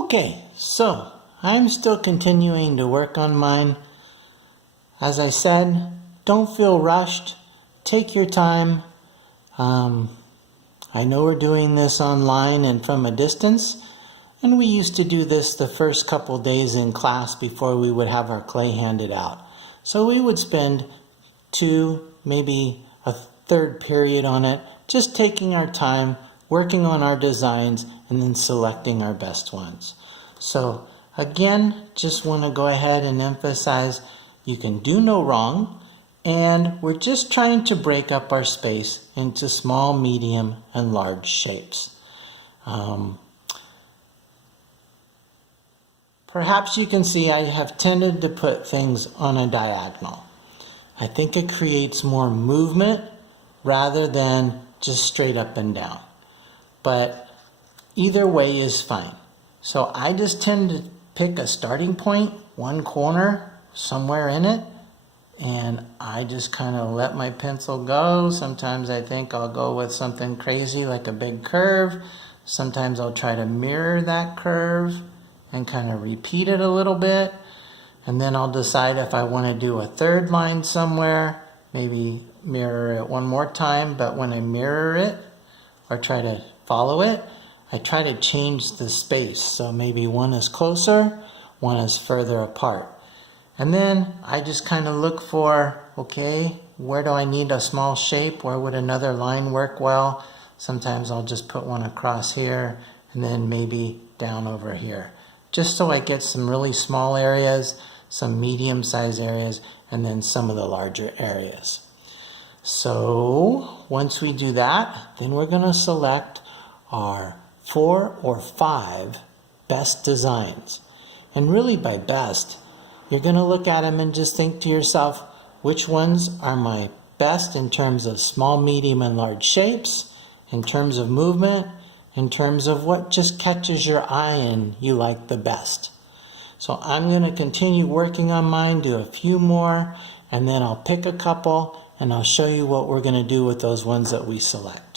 Okay, so I'm still continuing to work on mine. As I said, don't feel rushed. Take your time. I know we're doing this online and from a distance, and we used to do this the first couple days in class before we would have our clay handed out. So we would spend 2, maybe a third period on it, just taking our time, working on our designs, and then selecting our best ones. So again, just want to go ahead and emphasize you can do no wrong, and we're just trying to break up our space into small, medium, and large shapes. Perhaps you can see I have tended to put things on a diagonal. I think it creates more movement rather than just straight up and down. But either way is fine. So I just tend to pick a starting point, one corner, somewhere in it, and I just kind of let my pencil go. Sometimes I think I'll go with something crazy like a big curve. Sometimes I'll try to mirror that curve and kind of repeat it a little bit. And then I'll decide if I want to do a third line somewhere, maybe mirror it one more time, but when I mirror it or try to follow it, I try to change the space. So maybe one is closer, one is further apart. And then I just kind of look for, okay, where do I need a small shape? Where would another line work well? Sometimes I'll just put one across here and then maybe down over here. Just so I get some really small areas, some medium-sized areas, and then some of the larger areas. So once we do that, then we're going to select our 4 or 5 best designs. And really by best, you're going to look at them and just think to yourself, which ones are my best in terms of small, medium, and large shapes, in terms of movement, in terms of what just catches your eye and you like the best. So I'm going to continue working on mine, do a few more, and then I'll pick a couple and I'll show you what we're going to do with those ones that we select.